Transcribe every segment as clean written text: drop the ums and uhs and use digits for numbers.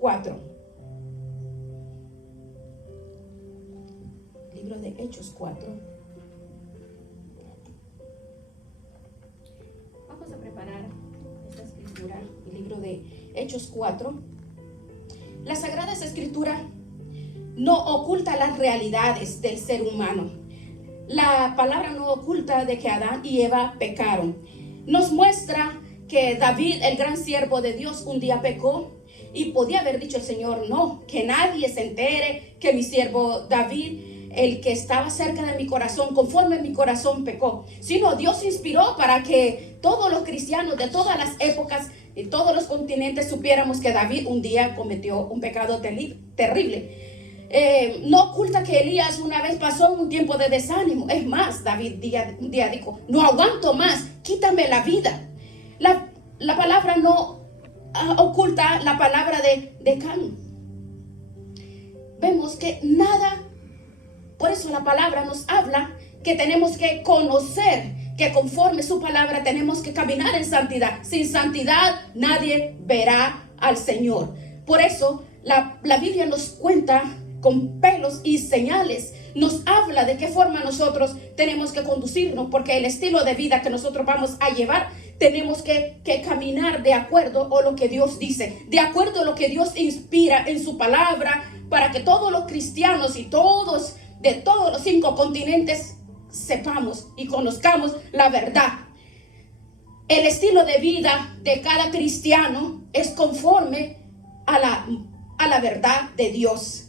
4. Libro de Hechos 4. Vamos a preparar esta escritura, el libro de Hechos 4. La Sagrada Escritura no oculta las realidades del ser humano. La palabra no oculta de que Adán y Eva pecaron. Nos muestra que David, el gran siervo de Dios, un día pecó y podía haber dicho el Señor: no, que nadie se entere que mi siervo David, el que estaba cerca de mi corazón, conforme mi corazón, pecó. Sino Dios inspiró para que todos los cristianos de todas las épocas y todos los continentes supiéramos que David un día cometió un pecado terrible. No oculta que Elías una vez pasó un tiempo de desánimo. Es más, David un día dijo: no aguanto más, quítame la vida. La palabra no oculta la palabra de Can. Vemos que nada, por eso la palabra nos habla que tenemos que conocer, que conforme su palabra tenemos que caminar en santidad. Sin santidad nadie verá al Señor. Por eso la Biblia nos cuenta con pelos y señales, nos habla de qué forma nosotros tenemos que conducirnos, porque el estilo de vida que nosotros vamos a llevar, tenemos que caminar de acuerdo a lo que Dios dice, de acuerdo a lo que Dios inspira en su palabra, para que todos los cristianos y todos de todos los 5 continentes sepamos y conozcamos la verdad. El estilo de vida de cada cristiano es conforme a la verdad de Dios.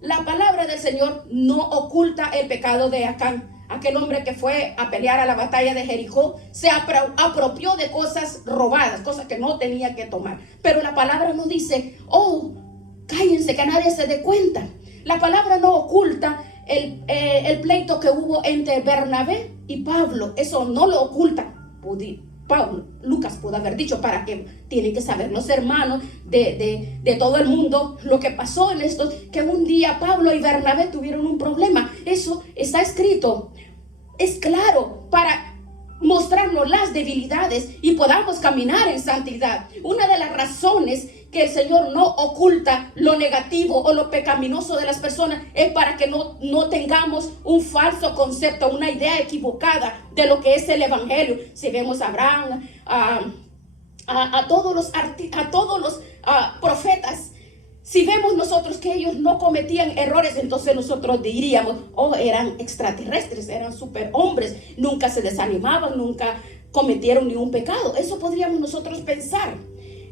La palabra del Señor no oculta el pecado de Acán. Aquel hombre que fue a pelear a la batalla de Jericó se apropió de cosas robadas, cosas que no tenía que tomar. Pero la palabra no dice: oh, cállense, que nadie se dé cuenta. La palabra no oculta el pleito que hubo entre Bernabé y Pablo. Eso no lo oculta. Lucas pudo haber dicho: para que tienen que saber los hermanos de todo el mundo lo que pasó en esto, que un día Pablo y Bernabé tuvieron un problema. Eso está escrito, es claro, para mostrarnos las debilidades y podamos caminar en santidad. Una de las razones que el Señor no oculta lo negativo o lo pecaminoso de las personas es para que no tengamos un falso concepto, una idea equivocada de lo que es el Evangelio. Si vemos a Abraham, a todos los profetas, si vemos nosotros que ellos no cometían errores, entonces nosotros diríamos: oh, eran extraterrestres, eran superhombres, nunca se desanimaban, nunca cometieron ningún pecado. Eso podríamos nosotros pensar.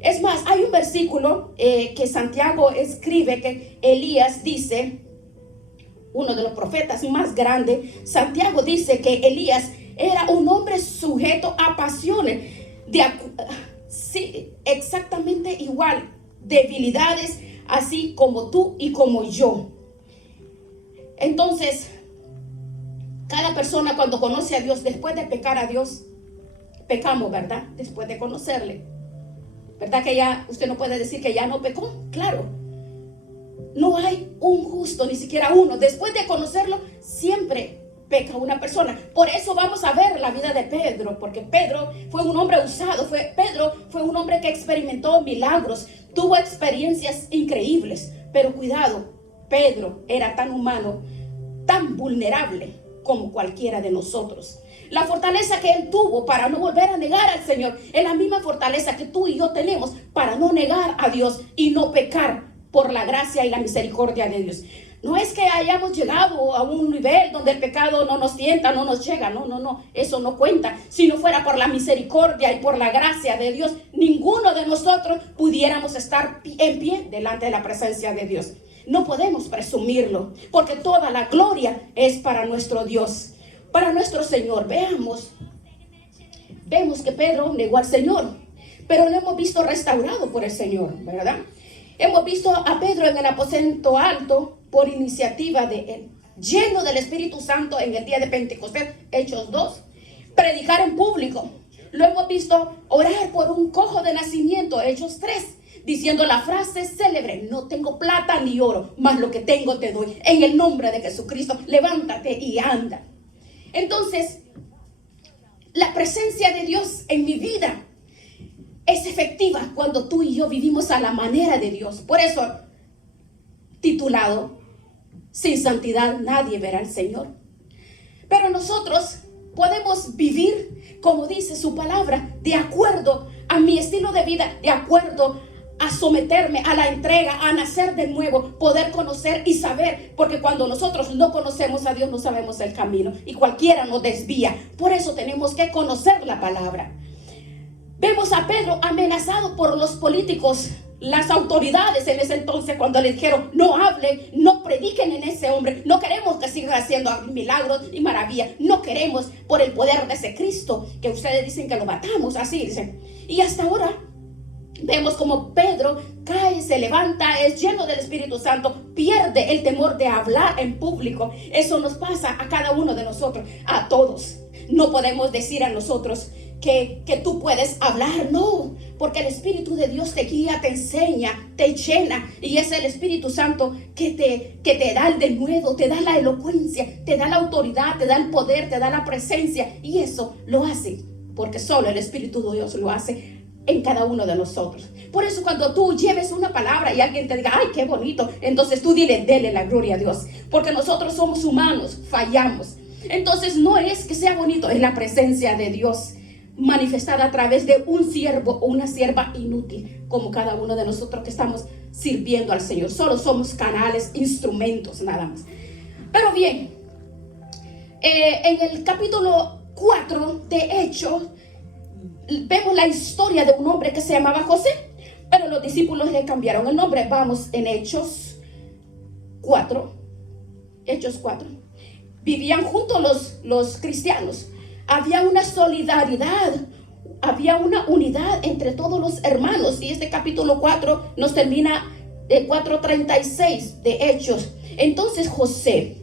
Es más, hay un versículo que Santiago escribe, que Elías dice, uno de los profetas más grandes. Santiago dice que Elías era un hombre sujeto a pasiones, sí, exactamente igual, debilidades, así como tú y como yo. Entonces, cada persona cuando conoce a Dios, después de pecar a Dios, pecamos, ¿verdad? Después de conocerle, ¿verdad? Que ya usted no puede decir que ya no pecó. Claro, no hay un justo, ni siquiera uno. Después de conocerlo, siempre peca una persona. Por eso vamos a ver la vida de Pedro, porque Pedro fue un hombre usado. Pedro fue un hombre que experimentó milagros, tuvo experiencias increíbles. Pero cuidado, Pedro era tan humano, tan vulnerable como cualquiera de nosotros. La fortaleza que él tuvo para no volver a negar al Señor es la misma fortaleza que tú y yo tenemos para no negar a Dios y no pecar por la gracia y la misericordia de Dios. No es que hayamos llegado a un nivel donde el pecado no nos tienta, no nos llega. No, eso no cuenta. Si no fuera por la misericordia y por la gracia de Dios, ninguno de nosotros pudiéramos estar en pie delante de la presencia de Dios. No podemos presumirlo, porque toda la gloria es para nuestro Dios, para nuestro Señor. Vemos que Pedro negó al Señor, pero lo hemos visto restaurado por el Señor, ¿verdad? Hemos visto a Pedro en el aposento alto por iniciativa de él, lleno del Espíritu Santo en el día de Pentecostés, Hechos 2, predicar en público. Lo hemos visto orar por un cojo de nacimiento, Hechos 3, diciendo la frase célebre: no tengo plata ni oro, mas lo que tengo te doy. En el nombre de Jesucristo, levántate y anda. Entonces, la presencia de Dios en mi vida es efectiva cuando tú y yo vivimos a la manera de Dios. Por eso, titulado, sin santidad nadie verá al Señor. Pero nosotros podemos vivir, como dice su palabra, de acuerdo a mi estilo de vida, de acuerdo a someterme a la entrega, a nacer de nuevo, poder conocer y saber, porque cuando nosotros no conocemos a Dios no sabemos el camino y cualquiera nos desvía. Por eso tenemos que conocer la palabra. Vemos a Pedro amenazado por los políticos, las autoridades en ese entonces, cuando le dijeron: no hablen, no prediquen en ese hombre, no queremos que siga haciendo milagros y maravillas, no queremos por el poder de ese Cristo que ustedes dicen que lo matamos, así dicen. Y hasta ahora vemos como Pedro cae, se levanta, es lleno del Espíritu Santo, pierde el temor de hablar en público. Eso nos pasa a cada uno de nosotros, a todos. No podemos decir a nosotros que tú puedes hablar, no, porque el Espíritu de Dios te guía, te enseña, te llena, y es el Espíritu Santo que te da el denuedo, te da la elocuencia, te da la autoridad, te da el poder, te da la presencia, y eso lo hace porque solo el Espíritu de Dios lo hace en cada uno de nosotros. Por eso cuando tú lleves una palabra y alguien te diga: ay, qué bonito, entonces tú dele la gloria a Dios, porque nosotros somos humanos, fallamos. Entonces no es que sea bonito, es la presencia de Dios manifestada a través de un siervo o una sierva inútil, como cada uno de nosotros que estamos sirviendo al Señor. Solo somos canales, instrumentos, nada más. Pero bien, en el capítulo 4 de Hechos vemos la historia de un hombre que se llamaba José, pero los discípulos le cambiaron el nombre. Vamos en Hechos 4. Hechos 4. Vivían juntos los cristianos. Había una solidaridad, había una unidad entre todos los hermanos. Y este capítulo 4 nos termina de 4:36 de Hechos. Entonces José,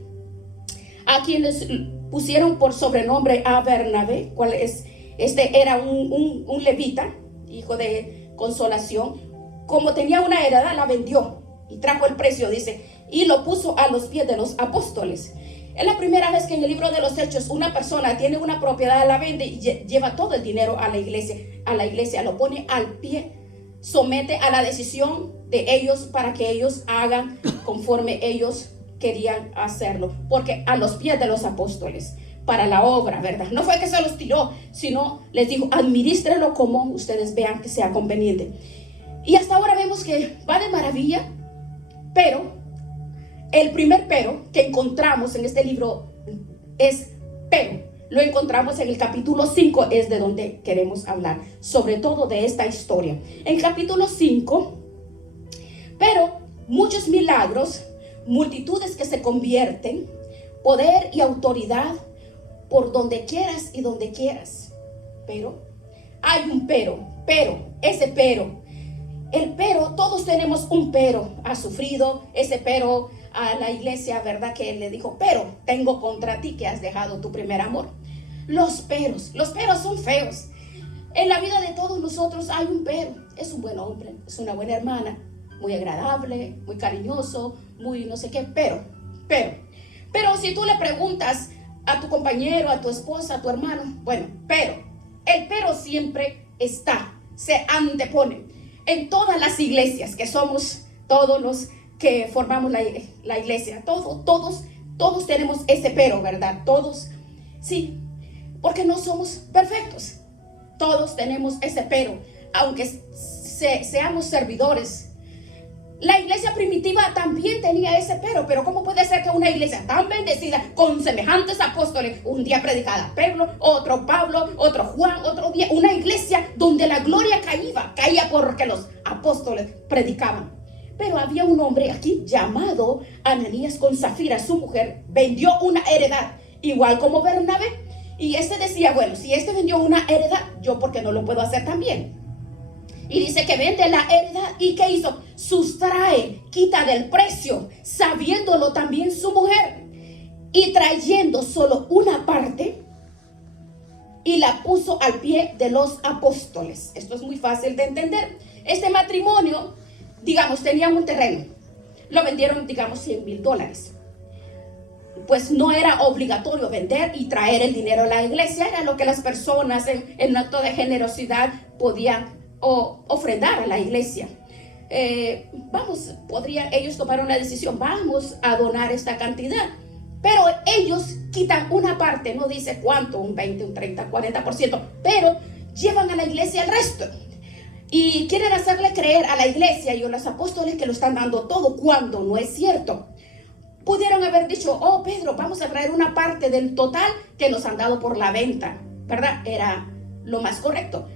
a quienes pusieron por sobrenombre a Bernabé, cuál es, era un levita, hijo de consolación, como tenía una heredad, la vendió y trajo el precio, dice, y lo puso a los pies de los apóstoles. Es la primera vez que en el libro de los Hechos una persona tiene una propiedad, la vende y lleva todo el dinero a la iglesia, lo pone al pie, somete a la decisión de ellos para que ellos hagan conforme ellos querían hacerlo, porque a los pies de los apóstoles, para la obra, ¿verdad? No fue que se los tiró, sino les dijo: administrelo como ustedes vean que sea conveniente. Y hasta ahora vemos que va de maravilla, pero el primer pero que encontramos en este libro es pero. Lo encontramos en el capítulo 5, es de donde queremos hablar, sobre todo de esta historia. En el capítulo 5, pero muchos milagros, multitudes que se convierten, poder y autoridad por donde quieras y donde quieras. Pero hay un pero, ese pero. El pero, todos tenemos un pero. Ha sufrido ese pero a la iglesia, ¿verdad? Que él le dijo: pero tengo contra ti que has dejado tu primer amor. Los peros son feos. En la vida de todos nosotros hay un pero. Es un buen hombre, es una buena hermana, muy agradable, muy cariñoso, muy no sé qué, pero si tú le preguntas a tu compañero, a tu esposa, a tu hermano, bueno, pero el pero siempre está, se antepone. En todas las iglesias que somos, todos los que formamos la iglesia, todos tenemos ese pero, ¿verdad? Todos, sí, porque no somos perfectos. Todos tenemos ese pero, aunque seamos servidores. La iglesia primitiva también tenía ese pero ¿cómo puede ser que una iglesia tan bendecida, con semejantes apóstoles, un día predicada Pedro, otro Pablo, otro Juan, otro día, una iglesia donde la gloria caía porque los apóstoles predicaban? Pero había un hombre aquí llamado Ananías con Zafira, su mujer, vendió una heredad, igual como Bernabé. Y decía: bueno, si vendió una heredad, yo ¿por qué no lo puedo hacer también? Y dice que vende la heredad. ¿Y qué hizo? Sustrae, quita del precio, sabiéndolo también su mujer. Y trayendo solo una parte, y la puso al pie de los apóstoles. Esto es muy fácil de entender. Este matrimonio, digamos, tenían un terreno. Lo vendieron, digamos, $100,000. Pues no era obligatorio vender y traer el dinero a la iglesia. Era lo que las personas en un acto de generosidad podían o ofrendar a la iglesia. Ellos tomaron la decisión, vamos a donar esta cantidad. Pero ellos quitan una parte, no dice cuánto, un 20, un 30, 40%, pero llevan a la iglesia el resto. Y quieren hacerle creer a la iglesia y a los apóstoles que lo están dando todo, cuando no es cierto. Pudieron haber dicho, oh Pedro, vamos a traer una parte del total que nos han dado por la venta, ¿verdad? Era lo más correcto.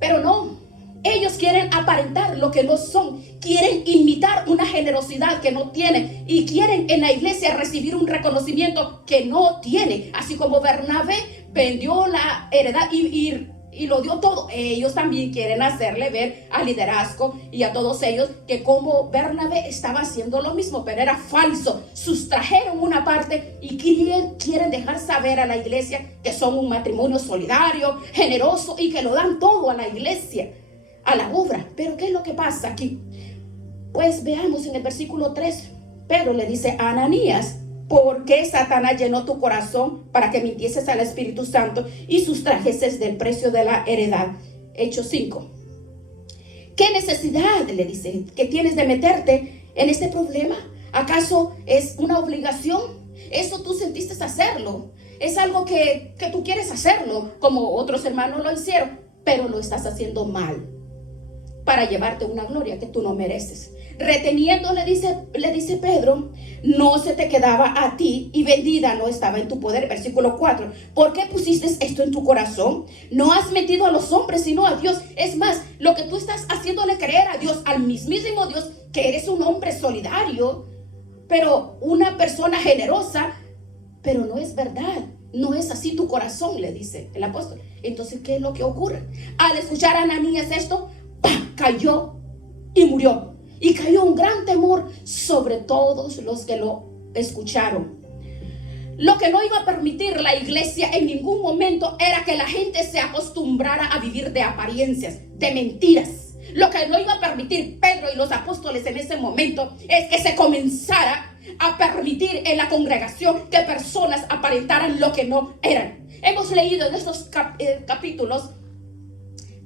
Pero no, ellos quieren aparentar lo que no son, quieren imitar una generosidad que no tienen y quieren en la iglesia recibir un reconocimiento que no tiene. Así como Bernabé vendió la heredad y lo dio todo, ellos también quieren hacerle ver al liderazgo y a todos ellos que como Bernabé estaba haciendo lo mismo, pero era falso. Sustrajeron una parte y quieren dejar saber a la iglesia que son un matrimonio solidario, generoso y que lo dan todo a la iglesia, a la obra. Pero ¿qué es lo que pasa aquí? Pues veamos en el versículo 3, Pedro le dice a Ananías, ¿por qué Satanás llenó tu corazón para que mintieses al Espíritu Santo y sustrajeses del precio de la heredad? Hechos 5. ¿Qué necesidad, le dice, que tienes de meterte en este problema? ¿Acaso es una obligación? Eso tú sentiste hacerlo. Es algo que tú quieres hacerlo, como otros hermanos lo hicieron, pero lo estás haciendo mal, para llevarte una gloria que tú no mereces. Reteniendo, le dice Pedro, no se te quedaba a ti y vendida no estaba en tu poder. Versículo 4, ¿por qué pusiste esto en tu corazón? No has metido a los hombres sino a Dios. Es más, lo que tú estás haciéndole creer a Dios, al mismísimo Dios, que eres un hombre solidario, pero una persona generosa, pero no es verdad. No es así tu corazón, le dice el apóstol. Entonces, ¿qué es lo que ocurre? Al escuchar a Ananías esto, ¡pam!, cayó y murió. Y cayó un gran temor sobre todos los que lo escucharon. Lo que no iba a permitir la iglesia en ningún momento era que la gente se acostumbrara a vivir de apariencias, de mentiras. Lo que no iba a permitir Pedro y los apóstoles en ese momento es que se comenzara a permitir en la congregación que personas aparentaran lo que no eran. Hemos leído en estos capítulos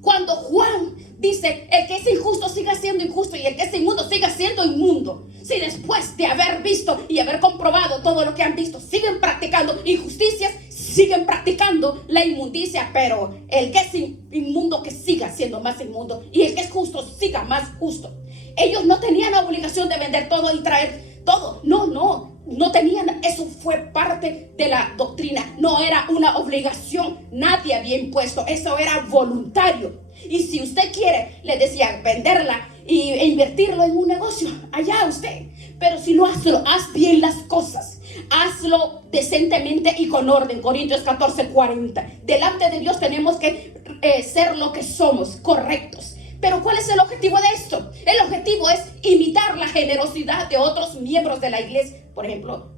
cuando Juan dice, el que es injusto siga siendo injusto y el que es inmundo siga siendo inmundo. Si después de haber visto y haber comprobado todo lo que han visto, siguen practicando injusticias, siguen practicando la inmundicia, pero el que es inmundo que siga siendo más inmundo y el que es justo siga más justo. Ellos no tenían la obligación de vender todo y traer todo. No tenían, eso fue parte de la doctrina, no era una obligación, nadie había impuesto, eso era voluntario. Y si usted quiere, le decía, venderla e invertirlo en un negocio, allá usted. Pero si no, haz bien las cosas, hazlo decentemente y con orden. Corintios 14:40. Delante de Dios tenemos que ser lo que somos, correctos. Pero ¿cuál es el objetivo de esto? El objetivo es imitar la generosidad de otros miembros de la iglesia. Por ejemplo,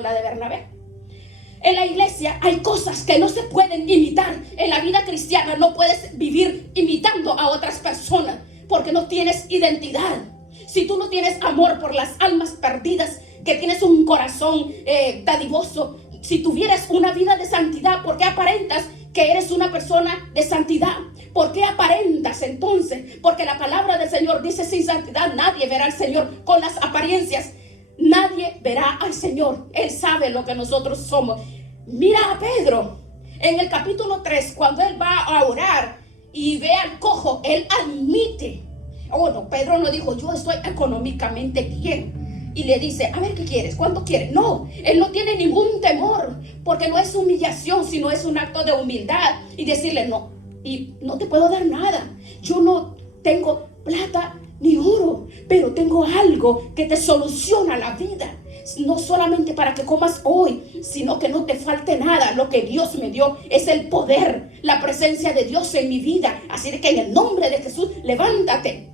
la de Bernabé. En la iglesia hay cosas que no se pueden imitar. En la vida cristiana no puedes vivir imitando a otras personas porque no tienes identidad. Si tú no tienes amor por las almas perdidas, que tienes un corazón dadivoso, si tuvieras una vida de santidad, ¿por qué aparentas que eres una persona de santidad? ¿Por qué aparentas entonces? Porque la palabra del Señor dice, sin santidad nadie verá al Señor. Con las apariencias nadie verá al Señor. Él sabe lo que nosotros somos. Mira a Pedro en el capítulo 3, cuando él va a orar y ve al cojo, él admite. Pedro no dijo, yo estoy económicamente bien. Y le dice, a ver, ¿qué quieres? ¿Cuánto quieres? No, él no tiene ningún temor, porque no es humillación, sino es un acto de humildad. Y decirle, no, y no te puedo dar nada. Yo no tengo plata ni oro, pero tengo algo que te soluciona la vida. No solamente para que comas hoy, sino que no te falte nada. Lo que Dios me dio es el poder, la presencia de Dios en mi vida. Así que en el nombre de Jesús, levántate.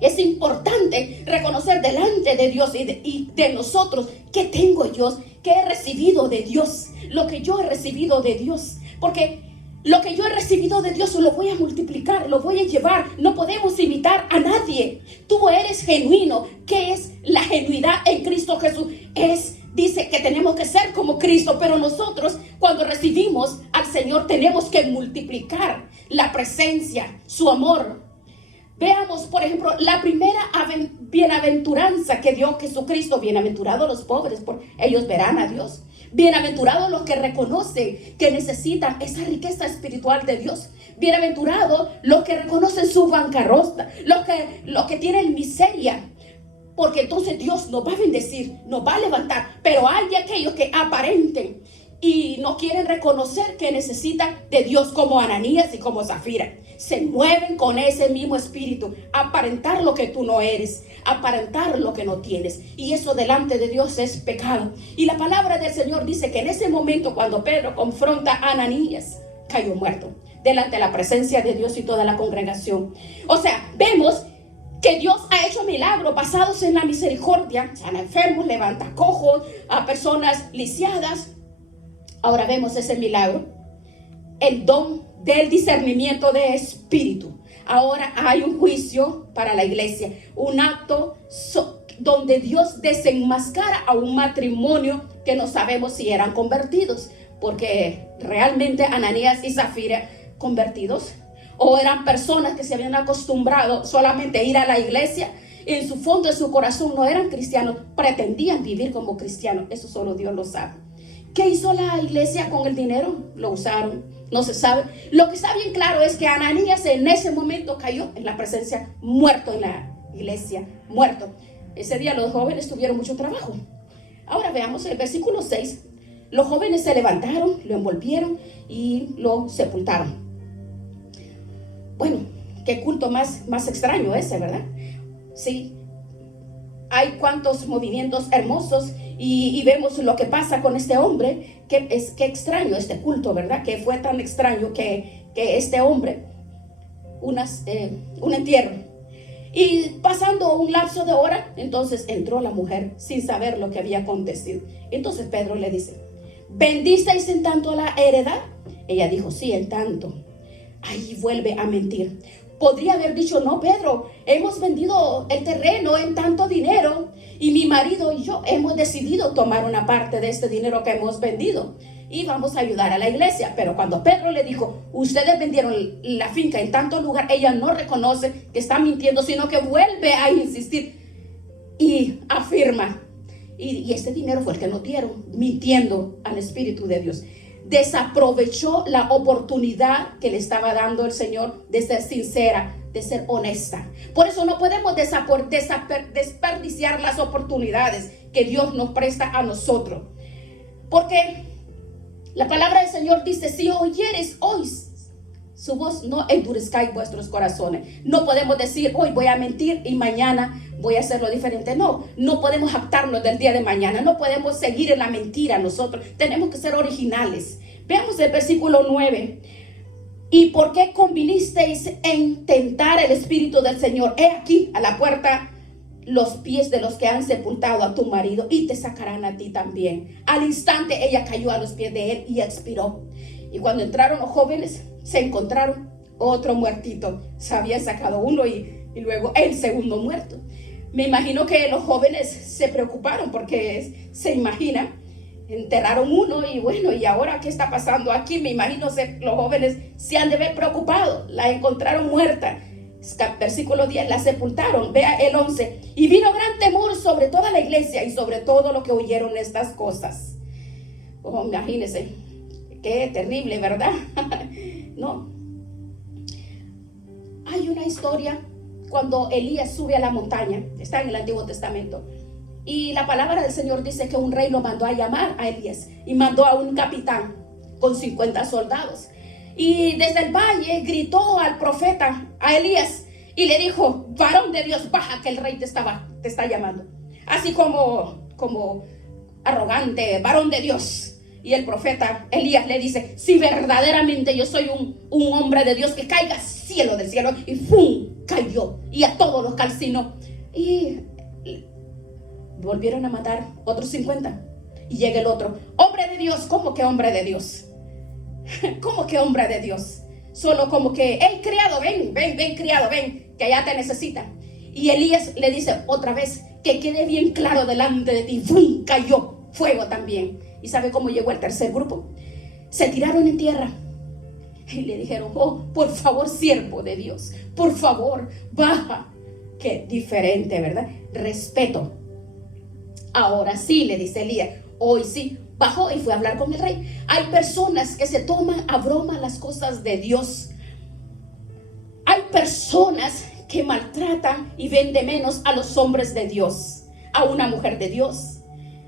Es importante reconocer delante de Dios y de nosotros qué tengo yo, qué he recibido de Dios, lo que yo he recibido de Dios. Porque lo que yo he recibido de Dios lo voy a multiplicar, lo voy a llevar. No podemos imitar a nadie. Tú eres genuino. ¿Qué es la genuidad en Cristo Jesús? Dice que tenemos que ser como Cristo, pero nosotros cuando recibimos al Señor tenemos que multiplicar. la presencia, su amor. Veamos, por ejemplo, la primera bienaventuranza que dio Jesucristo. Bienaventurados los pobres, porque ellos verán a Dios. Bienaventurados los que reconocen que necesitan esa riqueza espiritual de Dios. Bienaventurados los que reconocen su bancarrota, los que tienen miseria. Porque entonces Dios nos va a bendecir, nos va a levantar. Pero hay aquellos que aparenten y no quieren reconocer que necesitan de Dios, como Ananías y como Zafira. Se mueven con ese mismo espíritu, aparentar lo que tú no eres, aparentar lo que no tienes. Y eso delante de Dios es pecado. Y la palabra del Señor dice que en ese momento, cuando Pedro confronta a Ananías, cayó muerto delante de la presencia de Dios y toda la congregación. O sea, vemos que Dios ha hecho milagros basados en la misericordia. Sana enfermos, levanta cojos, a personas lisiadas. Ahora vemos ese milagro, el don del discernimiento de espíritu. Ahora hay un juicio para la iglesia, un acto donde Dios desenmascara a un matrimonio que no sabemos si eran convertidos, porque realmente Ananías y Zafira convertidos, o eran personas que se habían acostumbrado solamente a ir a la iglesia y en su fondo de su corazón no eran cristianos, pretendían vivir como cristianos. Eso solo Dios lo sabe. ¿Qué hizo la iglesia con el dinero? Lo usaron, no se sabe. Lo que está bien claro es que Ananías en ese momento cayó en la presencia, muerto en la iglesia, muerto. Ese día los jóvenes tuvieron mucho trabajo. Ahora veamos el versículo 6. Los jóvenes se levantaron, lo envolvieron y lo sepultaron. Bueno, qué culto más extraño ese, ¿verdad? Sí, hay cuantos movimientos hermosos y vemos lo que pasa con este hombre. Qué extraño este culto, ¿verdad? Que fue tan extraño que este hombre, un entierro. Y pasando un lapso de hora, entonces entró la mujer sin saber lo que había acontecido. Entonces Pedro le dice: ¿vendisteis en tanto la heredad? Ella dijo: sí, en tanto. Ahí vuelve a mentir. Podría haber dicho: no, Pedro, hemos vendido el terreno en tanto dinero y mi marido y yo hemos decidido tomar una parte de este dinero que hemos vendido y vamos a ayudar a la iglesia. Pero cuando Pedro le dijo: ustedes vendieron la finca en tanto lugar, ella no reconoce que está mintiendo, sino que vuelve a insistir y afirma: y este dinero fue el que nos dieron, mintiendo al Espíritu de Dios. Desaprovechó la oportunidad que le estaba dando el Señor de ser sincera, de ser honesta. Por eso no podemos desperdiciar las oportunidades que Dios nos presta a nosotros. Porque la palabra del Señor dice: si oyeres hoy su voz, no endurezcáis vuestros corazones. No podemos decir: hoy voy a mentir y mañana voy a hacerlo diferente. No podemos jactarnos del día de mañana. No podemos seguir en la mentira nosotros. Tenemos que ser originales. Veamos el versículo 9. ¿Y por qué convinisteis en tentar el Espíritu del Señor? He aquí a la puerta los pies de los que han sepultado a tu marido y te sacarán a ti también. Al instante ella cayó a los pies de él y expiró. Y cuando entraron los jóvenes, se encontraron otro muertito. Se había sacado uno y luego el segundo muerto. Me imagino que los jóvenes se preocuparon porque se imaginan, enterraron uno y bueno, ¿y ahora qué está pasando aquí? Me imagino los jóvenes se han de ver preocupados. La encontraron muerta. Versículo 10, la sepultaron. Vea el 11. Y vino gran temor sobre toda la iglesia y sobre todo lo que oyeron estas cosas. Oh, imagínense. Qué terrible, ¿verdad? No. Hay una historia cuando Elías sube a la montaña. Está en el Antiguo Testamento. Y la palabra del Señor dice que un rey lo mandó a llamar a Elías. Y mandó a un capitán con 50 soldados. Y desde el valle gritó al profeta, a Elías, y le dijo: varón de Dios, baja, que el rey te está llamando. Así como arrogante, varón de Dios. Y el profeta Elías le dice: si verdaderamente yo soy un hombre de Dios, que caiga cielo del cielo. Y ¡fum! Cayó y a todos los calcinó. Y volvieron a matar otros 50. Y llega el otro: hombre de Dios. ¿Cómo que hombre de Dios? ¿Cómo que hombre de Dios? Solo como que: hey, criado, ven, criado, ven, que allá te necesitan. Y Elías le dice otra vez: que quede bien claro delante de ti. ¡Fum! Cayó fuego también. ¿Y sabe cómo llegó el tercer grupo? Se tiraron en tierra Y le dijeron, oh, por favor, siervo de Dios, por favor, baja. Qué diferente, ¿verdad? Respeto. Ahora sí, le dice Elías, hoy sí. Bajó y fue a hablar con el rey. Hay personas que se toman a broma las cosas de Dios. Hay personas que maltratan y ven de menos a los hombres de Dios, a una mujer de Dios.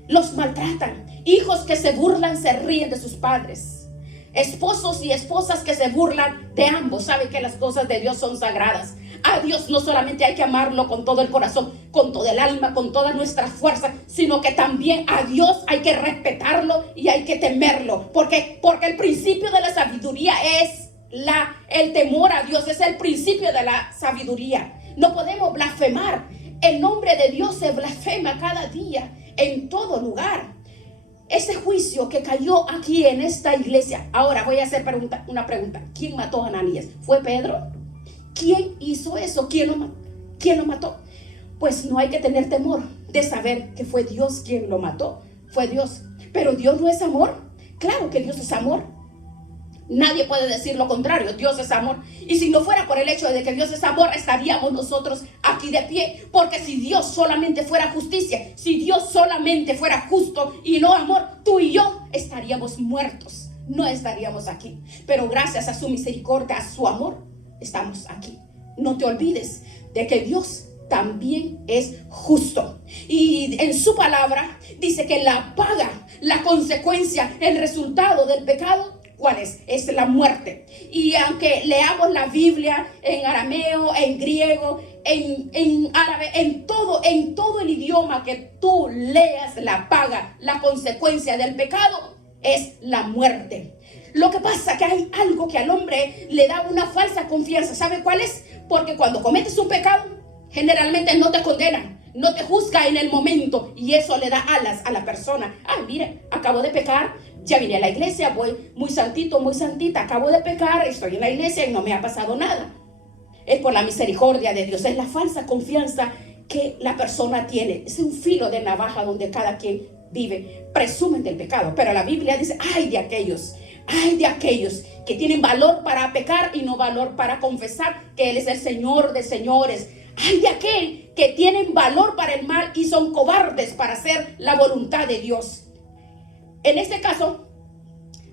Los maltratan. Hijos que se burlan, se ríen de sus padres. Esposos y esposas que se burlan de ambos. Saben que las cosas de Dios son sagradas. A Dios no solamente hay que amarlo con todo el corazón, con todo el alma, con toda nuestra fuerza, sino que también a Dios hay que respetarlo y hay que temerlo. Porque el principio de la sabiduría es el temor a Dios, es el principio de la sabiduría. No podemos blasfemar. El nombre de Dios se blasfema cada día, en todo lugar. Ese juicio que cayó aquí en esta iglesia. Ahora voy a hacer una pregunta. ¿Quién mató a Ananías? ¿Fue Pedro? ¿Quién hizo eso? ¿Quién lo mató? Pues no hay que tener temor de saber que fue Dios quien lo mató. Fue Dios. Pero Dios no es amor. Claro que Dios es amor. Nadie puede decir lo contrario. Dios es amor. Y si no fuera por el hecho de que Dios es amor, estaríamos nosotros aquí de pie. Porque si Dios solamente fuera justicia, si Dios solamente fuera justo y no amor, tú y yo estaríamos muertos. No estaríamos aquí. Pero gracias a su misericordia, a su amor, estamos aquí. No te olvides de que Dios también es justo. Y en su palabra dice que la paga, la consecuencia, el resultado del pecado, ¿cuál es? Es la muerte. Y aunque leamos la Biblia en arameo, en griego, en árabe, en todo el idioma que tú leas, la paga, la consecuencia del pecado es la muerte. Lo que pasa es que hay algo que al hombre le da una falsa confianza. ¿Sabe cuál es? Porque cuando cometes un pecado, generalmente no te condenan, no te juzga en el momento, y eso le da alas a la persona. Ay, mire, acabo de pecar, ya vine a la iglesia, voy muy santito, muy santita, acabo de pecar, estoy en la iglesia y no me ha pasado nada. Es por la misericordia de Dios. Es la falsa confianza que la persona tiene. Es un filo de navaja donde cada quien vive. Presumen del pecado, pero la Biblia dice, ay de aquellos que tienen valor para pecar y no valor para confesar que Él es el Señor de señores. Ay de aquel que tienen valor para el mal y son cobardes para hacer la voluntad de Dios. En este caso,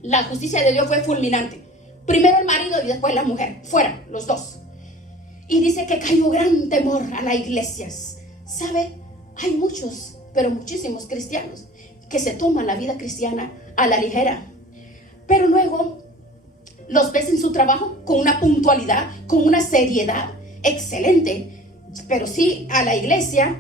la justicia de Dios fue fulminante. Primero el marido y después la mujer. Fuera, los dos. Y dice que cayó gran temor a las iglesias. ¿Sabe? Hay muchos, pero muchísimos cristianos que se toman la vida cristiana a la ligera. Pero luego los ves en su trabajo con una puntualidad, con una seriedad excelente. Pero sí, a la iglesia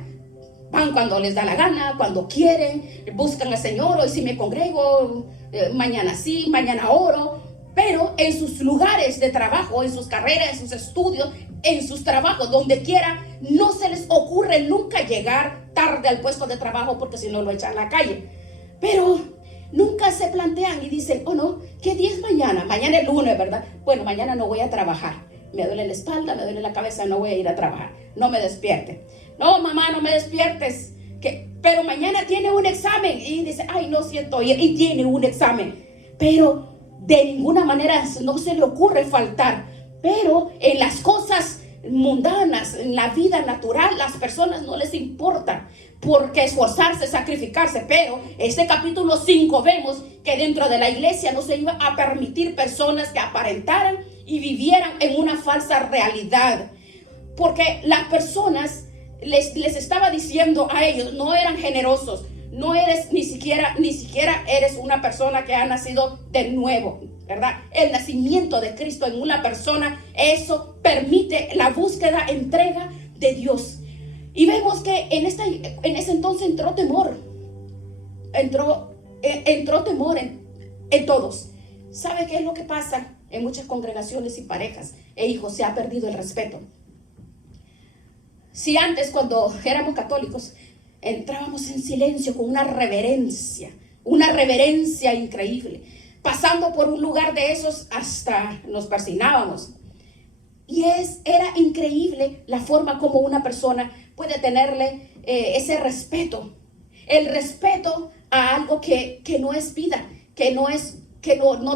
van cuando les da la gana, cuando quieren, buscan al Señor. Hoy sí me congrego, mañana sí, mañana oro. Pero en sus lugares de trabajo, en sus carreras, en sus estudios, en sus trabajos, donde quiera, no se les ocurre nunca llegar tarde al puesto de trabajo, porque si no lo echan a la calle. Pero nunca se plantean y dicen, oh no, ¿qué día es mañana? Mañana es lunes, ¿verdad? Bueno, mañana no voy a trabajar. Me duele la espalda, me duele la cabeza, no voy a ir a trabajar. No me despierte. No, mamá, no me despiertes. Pero mañana tiene un examen. Y dice, ay, no siento ir. Y tiene un examen. Pero de ninguna manera no se le ocurre faltar. Pero en las cosas mundanas, en la vida natural, las personas no les importa porque esforzarse, sacrificarse. Pero este capítulo 5 vemos que dentro de la iglesia no se iba a permitir personas que aparentaran y vivieran en una falsa realidad, porque las personas les estaba diciendo a ellos, no eran generosos, no eres ni siquiera eres una persona que ha nacido de nuevo, ¿verdad? El nacimiento de Cristo en una persona, eso permite la búsqueda, entrega de Dios. Y vemos que en ese entonces entró temor. Entró temor en todos. ¿Sabe qué es lo que pasa en muchas congregaciones y parejas e hijos? Se ha perdido el respeto. Si antes, cuando éramos católicos, entrábamos en silencio con una reverencia increíble. Pasando por un lugar de esos, hasta nos persignábamos. Y era increíble la forma como una persona puede tenerle ese respeto. El respeto a algo que no es vida, que no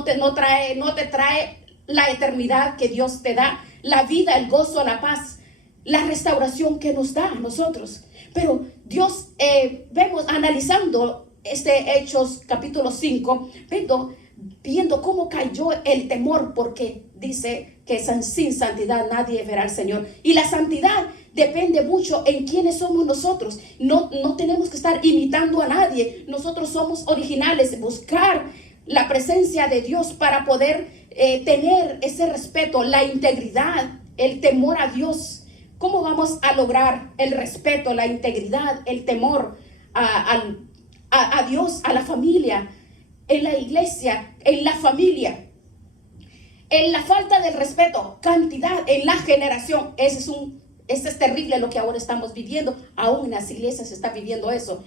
te trae la eternidad que Dios te da, la vida, el gozo, la paz, la restauración que nos da a nosotros. Pero Dios, vemos analizando Hechos capítulo 5, viendo cómo cayó el temor, porque dice que sin santidad nadie verá al Señor. Y la santidad depende mucho en quiénes somos nosotros. No tenemos que estar imitando a nadie. Nosotros somos originales, buscar la presencia de Dios para poder tener ese respeto, la integridad, el temor a Dios. ¿Cómo vamos a lograr el respeto, la integridad, el temor a Dios, a la familia, en la iglesia, en la familia? En la falta de respeto, cantidad, en la generación. Eso es terrible lo que ahora estamos viviendo. Aún en las iglesias se está viviendo eso.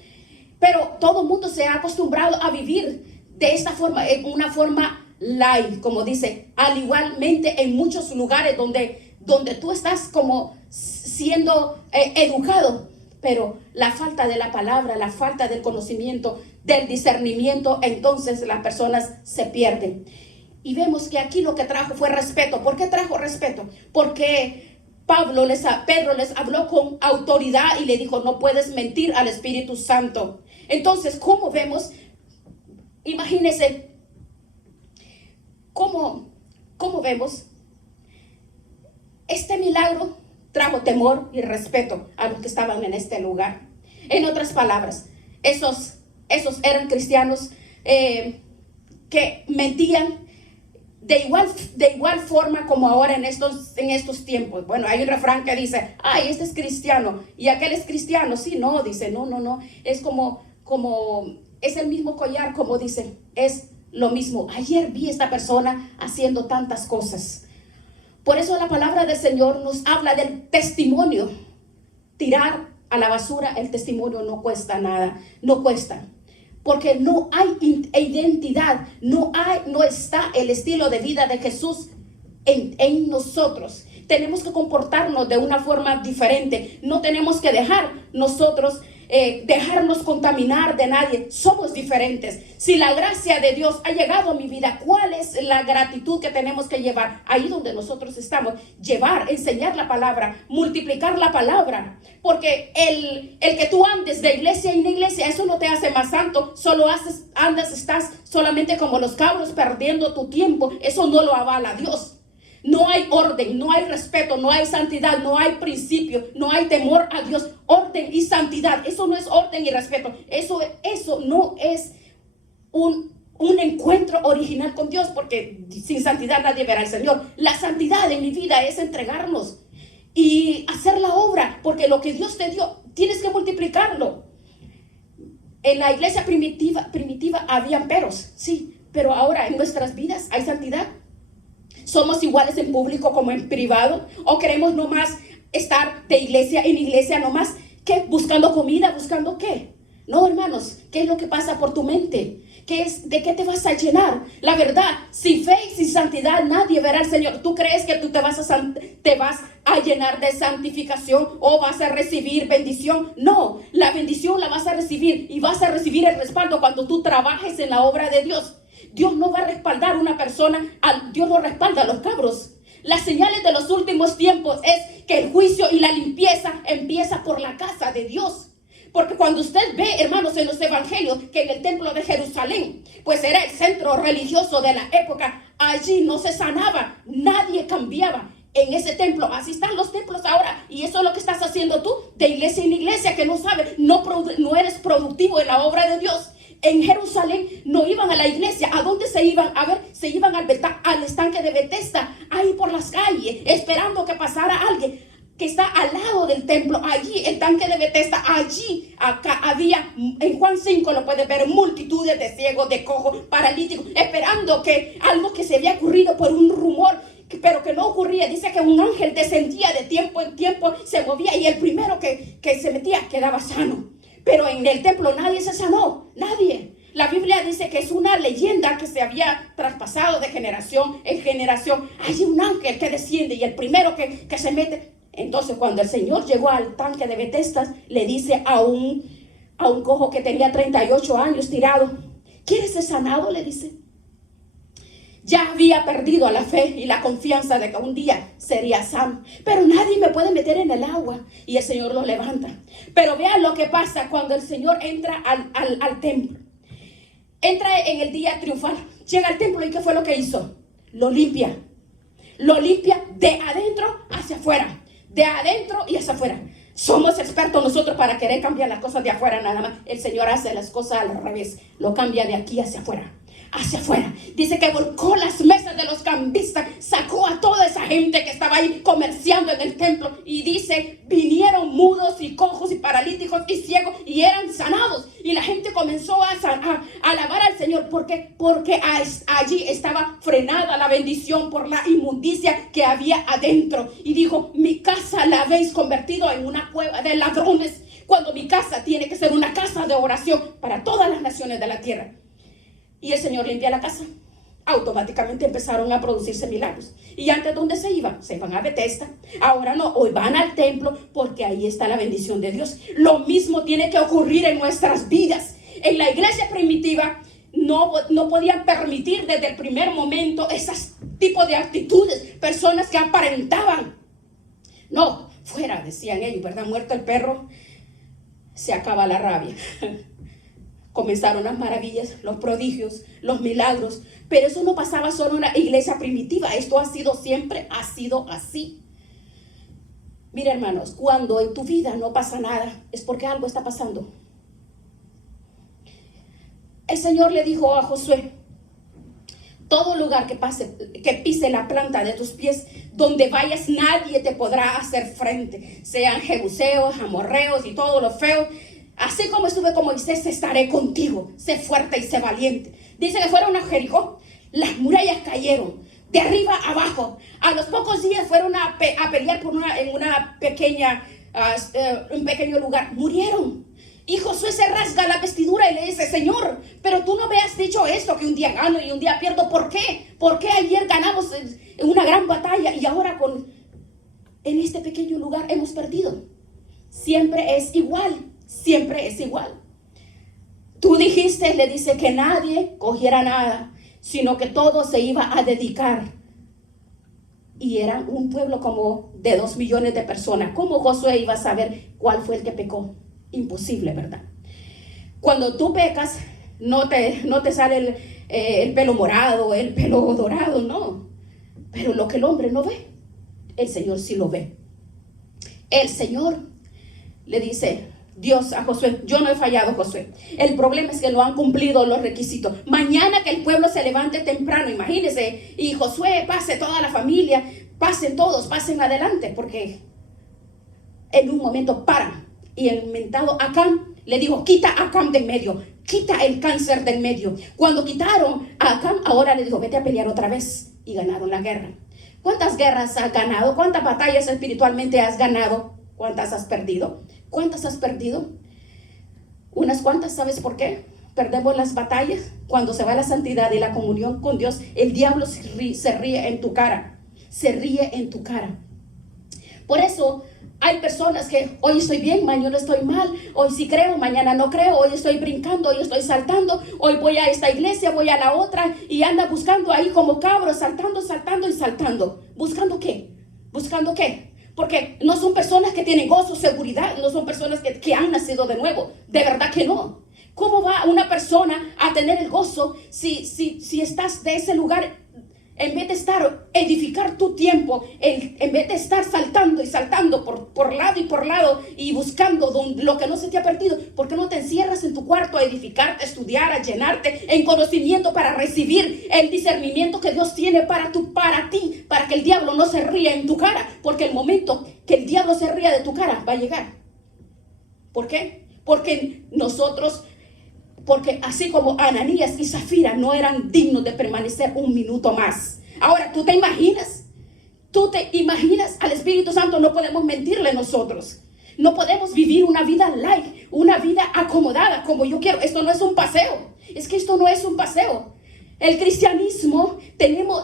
Pero todo el mundo se ha acostumbrado a vivir de esta forma, en una forma light, como dice. Al igualmente en muchos lugares donde tú estás como siendo educado, pero la falta de la palabra, la falta del conocimiento, del discernimiento, entonces las personas se pierden. Y vemos que aquí lo que trajo fue respeto. ¿Por qué trajo respeto? Porque Pedro les habló con autoridad y le dijo: no puedes mentir al Espíritu Santo. Entonces, ¿cómo vemos? Imagínense, ¿cómo vemos? Este milagro trajo temor y respeto a los que estaban en este lugar. En otras palabras, esos eran cristianos que mentían de igual forma como ahora en estos tiempos. Bueno, hay un refrán que dice: ay, este es cristiano y aquel es cristiano. Sí, no, dice, no, es como es el mismo collar, como dice, es lo mismo. Ayer vi a esta persona haciendo tantas cosas. Por eso la palabra del Señor nos habla del testimonio. Tirar a la basura el testimonio no cuesta nada, no cuesta. Porque no hay identidad, no está el estilo de vida de Jesús en nosotros. Tenemos que comportarnos de una forma diferente. No tenemos que dejarnos contaminar de nadie. Somos diferentes. Si la gracia de Dios ha llegado a mi vida, ¿cuál es la gratitud que tenemos que llevar? Ahí donde nosotros estamos, enseñar la palabra, multiplicar la palabra. Porque el que tú andes de iglesia en iglesia, eso no te hace más santo. Estás solamente como los cabros perdiendo tu tiempo. Eso no lo avala Dios. No hay orden, no hay respeto, no hay santidad, no hay principio, no hay temor a Dios. Orden y santidad, eso no es orden y respeto. Eso no es un encuentro original con Dios, porque sin santidad nadie verá al Señor. La santidad en mi vida es entregarnos y hacer la obra, porque lo que Dios te dio, tienes que multiplicarlo. En la iglesia primitiva habían peros, sí, pero ahora en nuestras vidas hay santidad. ¿Somos iguales en público como en privado? ¿O queremos nomás estar de iglesia en iglesia nomás? ¿Qué? ¿Buscando comida? ¿Buscando qué? No, hermanos, ¿qué es lo que pasa por tu mente? ¿De qué te vas a llenar? La verdad, sin fe y sin santidad nadie verá al Señor. ¿Tú crees que tú te vas a llenar de santificación o vas a recibir bendición? No, la bendición la vas a recibir y vas a recibir el respaldo cuando tú trabajes en la obra de Dios. Dios no va a respaldar a una persona, Dios no respalda a los cabros. Las señales de los últimos tiempos es que el juicio y la limpieza empieza por la casa de Dios. Porque cuando usted ve, hermanos, en los evangelios, que en el templo de Jerusalén, pues era el centro religioso de la época, allí no se sanaba, nadie cambiaba en ese templo. Así están los templos ahora, y eso es lo que estás haciendo tú, de iglesia en iglesia, que no sabes, no eres productivo en la obra de Dios. En Jerusalén no iban a la iglesia. ¿A dónde se iban? A ver, se iban al estanque de Betesda, ahí por las calles, esperando que pasara alguien que está al lado del templo. Allí, el tanque de Betesda, acá había, en Juan 5 lo puedes ver, multitudes de ciegos, de cojos, paralíticos, esperando que algo que se había ocurrido por un rumor, pero que no ocurría. Dice que un ángel descendía de tiempo en tiempo, se movía, y el primero que se metía quedaba sano. Pero en el templo nadie se sanó, nadie. La Biblia dice que es una leyenda que se había traspasado de generación en generación. Hay un ángel que desciende y el primero que se mete. Entonces, cuando el Señor llegó al tanque de Betesda, le dice a un cojo que tenía 38 años tirado: ¿quieres ser sanado? Le dice. Ya había perdido la fe y la confianza de que un día sería sano. Pero nadie me puede meter en el agua. Y el Señor lo levanta. Pero vean lo que pasa cuando el Señor entra al templo. Entra en el día triunfal. Llega al templo, ¿y qué fue lo que hizo? Lo limpia. Lo limpia de adentro hacia afuera. De adentro y hacia afuera. Somos expertos nosotros para querer cambiar las cosas de afuera nada más. El Señor hace las cosas al revés. Lo cambia de aquí hacia afuera. Hacia afuera. Dice que volcó las mesas de los cambistas, sacó a toda esa gente que estaba ahí comerciando en el templo, y dice, vinieron mudos y cojos y paralíticos y ciegos y eran sanados, y la gente comenzó a alabar al Señor. ¿Por qué? Porque allí estaba frenada la bendición por la inmundicia que había adentro, y dijo, mi casa la habéis convertido en una cueva de ladrones, cuando mi casa tiene que ser una casa de oración para todas las naciones de la tierra. Y el Señor limpia la casa. Automáticamente empezaron a producirse milagros. Y antes, ¿dónde se iban? Se iban a Bethesda. Ahora no, hoy van al templo porque ahí está la bendición de Dios. Lo mismo tiene que ocurrir en nuestras vidas. En la iglesia primitiva no podían permitir desde el primer momento esos tipos de actitudes. Personas que aparentaban. No, fuera, decían ellos, ¿verdad? Muerto el perro, se acaba la rabia. Comenzaron las maravillas, los prodigios, los milagros. Pero eso no pasaba solo en la iglesia primitiva. Esto ha sido siempre, ha sido así. Mira, hermanos, cuando en tu vida no pasa nada, es porque algo está pasando. El Señor le dijo a Josué, todo lugar que pise la planta de tus pies, donde vayas nadie te podrá hacer frente. Sean jebuseos, amorreos y todo lo feo. Así como estuve con Moisés, estaré contigo. Sé fuerte y sé valiente. Dice que fueron a Jericó. Las murallas cayeron de arriba a abajo. A los pocos días fueron a pelear en un pequeño lugar. Murieron. Y Josué se rasga la vestidura y le dice, Señor, pero tú no me has dicho esto, que un día gano y un día pierdo. ¿Por qué? ¿Por qué ayer ganamos en una gran batalla y ahora en este pequeño lugar hemos perdido? Siempre es igual. Siempre es igual. Tú dijiste, le dice, que nadie cogiera nada, sino que todo se iba a dedicar. Y era un pueblo como de 2 millones de personas. ¿Cómo Josué iba a saber cuál fue el que pecó? Imposible, ¿verdad? Cuando tú pecas, no te sale el pelo morado, el pelo dorado, no. Pero lo que el hombre no ve, el Señor sí lo ve. El Señor le dice, Dios a Josué, yo no he fallado, Josué. El problema es que no han cumplido los requisitos. Mañana que el pueblo se levante temprano, imagínense, y Josué pase toda la familia, pasen todos, pasen adelante, porque en un momento paran. Y el mentado Acán le dijo, quita a Acán de en medio, quita el cáncer de en medio. Cuando quitaron a Acán, ahora le dijo, vete a pelear otra vez. Y ganaron la guerra. ¿Cuántas guerras has ganado? ¿Cuántas batallas espiritualmente has ganado? ¿Cuántas has perdido? ¿Cuántas has perdido? Unas cuantas. ¿Sabes por qué? Perdemos las batallas cuando se va la santidad y la comunión con Dios. El diablo se ríe en tu cara. Se ríe en tu cara. Por eso hay personas que hoy estoy bien, mañana estoy mal. Hoy sí creo, mañana no creo. Hoy estoy brincando, hoy estoy saltando. Hoy voy a esta iglesia, voy a la otra. Y anda buscando ahí como cabros, saltando, saltando y saltando. ¿Buscando qué? ¿Buscando qué? Porque no son personas que tienen gozo, seguridad. No son personas que han nacido de nuevo. De verdad que no. ¿Cómo va una persona a tener el gozo si estás de ese lugar? En vez de edificar tu tiempo, en vez de estar saltando y saltando por lado y buscando lo que no se te ha perdido, ¿por qué no te encierras en tu cuarto a edificarte, a estudiar, a llenarte en conocimiento para recibir el discernimiento que Dios tiene para ti, para que el diablo no se ría en tu cara? Porque el momento que el diablo se ría de tu cara va a llegar. ¿Por qué? Porque así como Ananías y Zafira no eran dignos de permanecer un minuto más. Ahora, ¿tú te imaginas al Espíritu Santo? No podemos mentirle nosotros. No podemos vivir una vida una vida acomodada como yo quiero. Esto no es un paseo. Es que esto no es un paseo. El cristianismo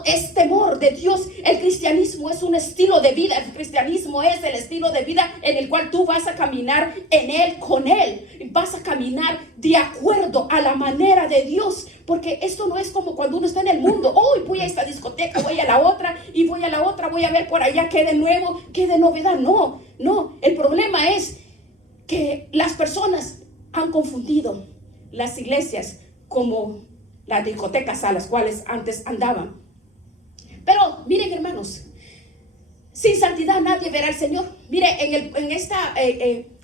es temor de Dios. El cristianismo es un estilo de vida. El cristianismo es el estilo de vida en el cual tú vas a caminar en él, con él. Vas a caminar de acuerdo a la manera de Dios. Porque esto no es como cuando uno está en el mundo. Hoy voy a esta discoteca, voy a la otra y voy a la otra. Voy a ver por allá qué de nuevo, qué de novedad. No. El problema es que las personas han confundido las iglesias como las discotecas a las cuales antes andaban. Pero miren, hermanos, sin santidad nadie verá al Señor. Mire, en esta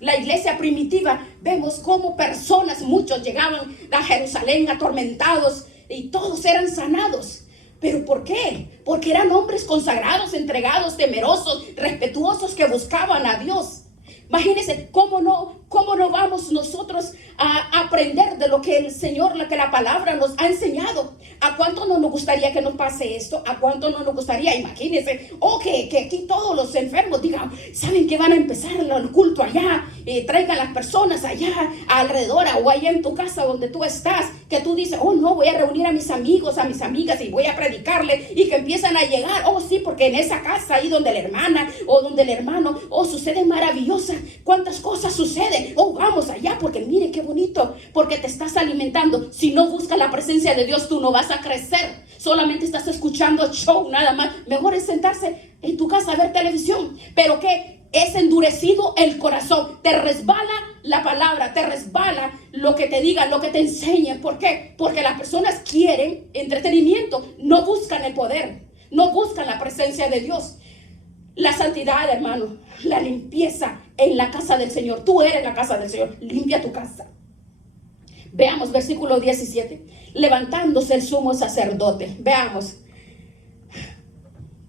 la iglesia primitiva vemos cómo personas, muchos llegaban a Jerusalén atormentados y todos eran sanados. ¿Pero por qué? Porque eran hombres consagrados, entregados, temerosos, respetuosos, que buscaban a Dios. Imagínense cómo no vamos nosotros a aprender de lo que el Señor, lo que la palabra nos ha enseñado. ¿A cuánto no nos gustaría que nos pase esto? ¿A cuánto no nos gustaría? Imagínense, que aquí todos los enfermos digan, ¿saben que van a empezar el culto allá? Traigan las personas allá alrededor o allá en tu casa donde tú estás, que tú dices, no, voy a reunir a mis amigos, a mis amigas y voy a predicarle, y que empiezan a llegar, sí, porque en esa casa ahí donde la hermana o donde el hermano, sucede maravillosa, cuántas cosas suceden, vamos allá, porque miren qué bonito, porque te estás alimentando. Si no buscas la presencia de Dios, tú no vas a crecer, solamente estás escuchando show nada más. Mejor es sentarse en tu casa a ver televisión. Pero ¿qué? Es endurecido el corazón, te resbala la palabra, te resbala lo que te digan, lo que te enseñen. ¿Por qué? Porque las personas quieren entretenimiento, no buscan el poder, no buscan la presencia de Dios. La santidad, hermano, la limpieza en la casa del Señor. Tú eres la casa del Señor, limpia tu casa. Veamos versículo 17. Levantándose el sumo sacerdote, veamos,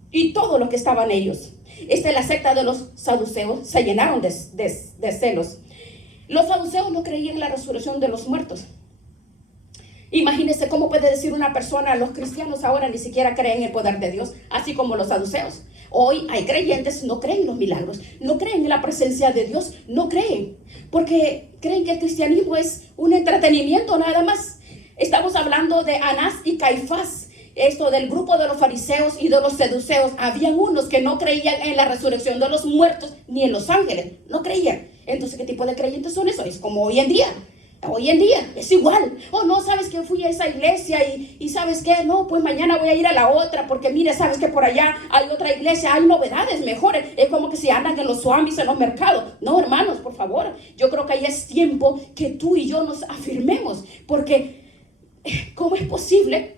y todo lo que estaban ellos. Esta es la secta de los saduceos, se llenaron de celos. Los saduceos no creían en la resurrección de los muertos. Imagínense cómo puede decir una persona, los cristianos ahora ni siquiera creen en el poder de Dios, así como los saduceos. Hoy hay creyentes, no creen en los milagros, no creen en la presencia de Dios, no creen, porque creen que el cristianismo es un entretenimiento nada más. Estamos hablando de Anás y Caifás, esto del grupo de los fariseos y de los saduceos. Habían unos que no creían en la resurrección de los muertos ni en los ángeles, no creían. Entonces, ¿qué tipo de creyentes son esos? Es como hoy en día. Hoy en día es igual. No, sabes que fui a esa iglesia y sabes que no, pues mañana voy a ir a la otra, porque mire, sabes que por allá hay otra iglesia, hay novedades mejores. Es como que si andan en los swamis, en los mercados. No, hermanos, por favor, yo creo que ahí es tiempo que tú y yo nos afirmemos, porque ¿cómo es posible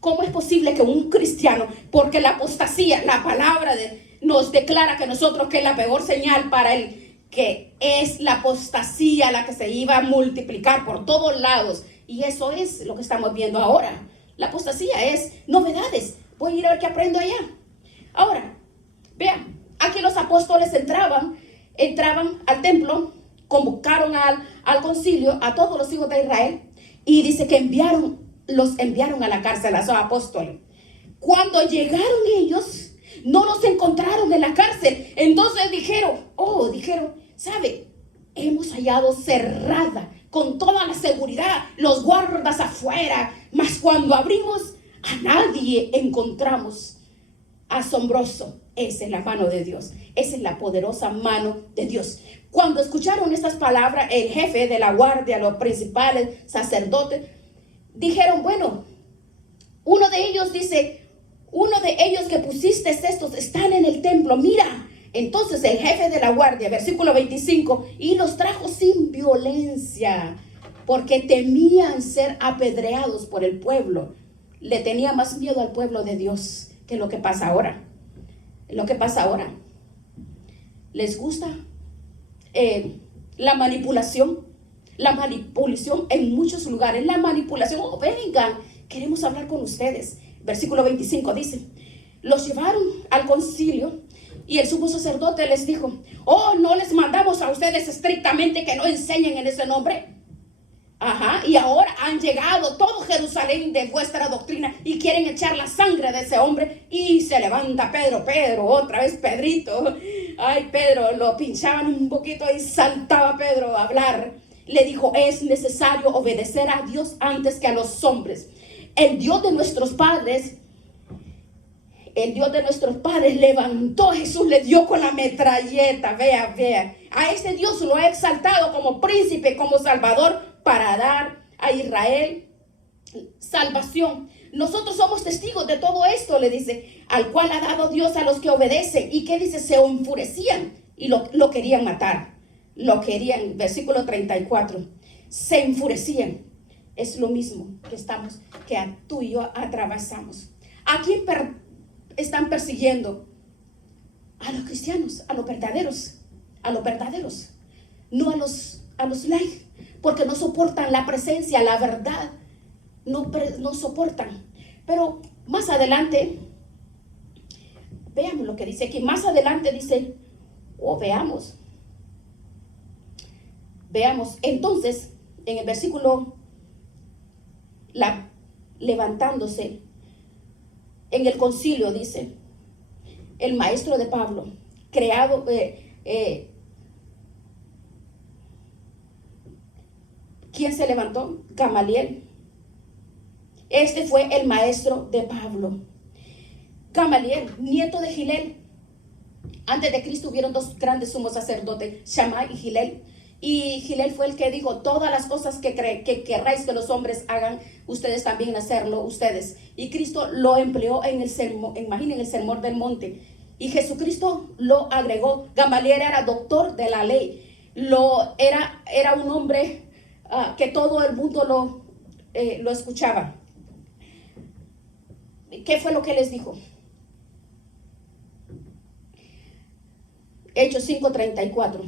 que un cristiano, porque la apostasía, la palabra nos declara que nosotros, que es la peor señal para él, que es la apostasía la que se iba a multiplicar por todos lados, y eso es lo que estamos viendo ahora. La apostasía es novedades. Voy a ir a ver qué aprendo allá. Ahora, vean, aquí los apóstoles entraban al templo, convocaron al concilio a todos los hijos de Israel, y dice que los enviaron a la cárcel a esos apóstoles. Cuando llegaron ellos, no los encontraron en la cárcel. Entonces dijeron, ¿sabe? Hemos hallado cerrada con toda la seguridad, los guardas afuera, mas cuando abrimos a nadie encontramos. Asombroso. Esa es la mano de Dios. Esa es la poderosa mano de Dios. Cuando escucharon estas palabras, el jefe de la guardia, los principales sacerdotes, dijeron, bueno, uno de ellos que pusiste estos están en el templo, mira. Entonces el jefe de la guardia, versículo 25, y los trajo sin violencia, porque temían ser apedreados por el pueblo. Le tenía más miedo al pueblo de Dios que lo que pasa ahora. ¿Les gusta la manipulación? La manipulación en muchos lugares. La manipulación, vengan, queremos hablar con ustedes. Versículo 25 dice, los llevaron al concilio y el sumo sacerdote les dijo, no les mandamos a ustedes estrictamente que no enseñen en ese nombre. Y ahora han llegado todo Jerusalén de vuestra doctrina y quieren echar la sangre de ese hombre. Y se levanta Pedro, otra vez Pedrito. Ay, Pedro, lo pinchaban un poquito y saltaba Pedro a hablar. Le dijo, es necesario obedecer a Dios antes que a los hombres. el Dios de nuestros padres, levantó a Jesús, le dio con la metralleta. Vea, a ese Dios lo ha exaltado como príncipe, como salvador, para dar a Israel salvación. Nosotros somos testigos de todo esto, le dice, al cual ha dado Dios a los que obedecen. ¿Y qué dice? Se enfurecían y lo querían matar. Lo querían, versículo 34. Se enfurecían. Es lo mismo que tú y yo atravesamos. ¿A quién están persiguiendo? A los cristianos, a los verdaderos, no a los light, porque no soportan la presencia, la verdad, no soportan. Pero más adelante, veamos lo que dice aquí. Más adelante dice, veamos, entonces, en el versículo, levantándose, en el concilio, dice, el maestro de Pablo, ¿quién se levantó? Gamaliel. Este fue el maestro de Pablo. Gamaliel, nieto de Gilel. Antes de Cristo hubieron dos grandes sumos sacerdotes, Shammai y Gilel. Y Gilel fue el que dijo, todas las cosas que querráis que los hombres hagan, ustedes también hacerlo, ustedes. Y Cristo lo empleó en el sermón, imaginen el sermón del monte. Y Jesucristo lo agregó. Gamaliel era doctor de la ley. Era un hombre que todo el mundo lo escuchaba. ¿Qué fue lo que les dijo? Hechos 5:34.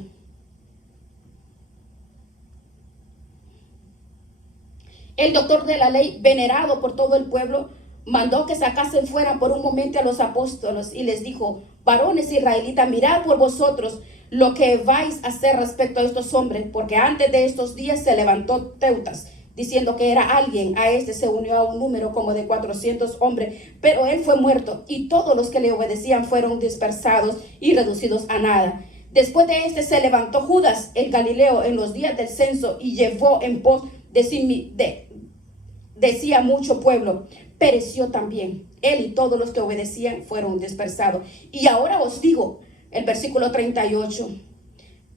El doctor de la ley, venerado por todo el pueblo, mandó que sacasen fuera por un momento a los apóstoles y les dijo, varones israelitas, mirad por vosotros lo que vais a hacer respecto a estos hombres, porque antes de estos días se levantó Teutas, diciendo que era alguien. A este se unió a un número como de 400 hombres, pero él fue muerto y todos los que le obedecían fueron dispersados y reducidos a nada. Después de este se levantó Judas el Galileo en los días del censo y llevó en pos decía mucho pueblo. Pereció también él y todos los que obedecían fueron dispersados. Y ahora os digo, el versículo 38,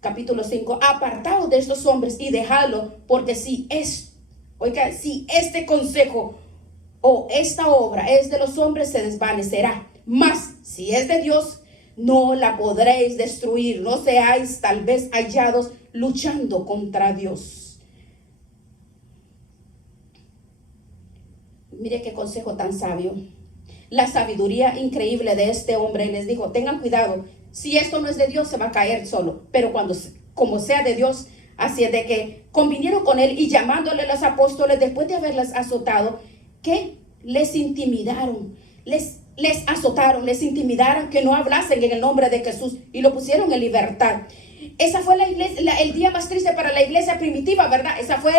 capítulo 5, apartaos de estos hombres y dejadlo, porque si este consejo o esta obra es de los hombres, se desvanecerá. Mas si es de Dios, no la podréis destruir. No seáis tal vez hallados luchando contra Dios. Mire qué consejo tan sabio. La sabiduría increíble de este hombre. Les dijo, tengan cuidado. Si esto no es de Dios, se va a caer solo. Pero como sea de Dios. Así es de que convinieron con él y llamándole a los apóstoles, después de haberles azotado, que les intimidaron. Les azotaron, les intimidaron que no hablasen en el nombre de Jesús y lo pusieron en libertad. Esa fue el día más triste para la iglesia primitiva, ¿verdad? Esa fue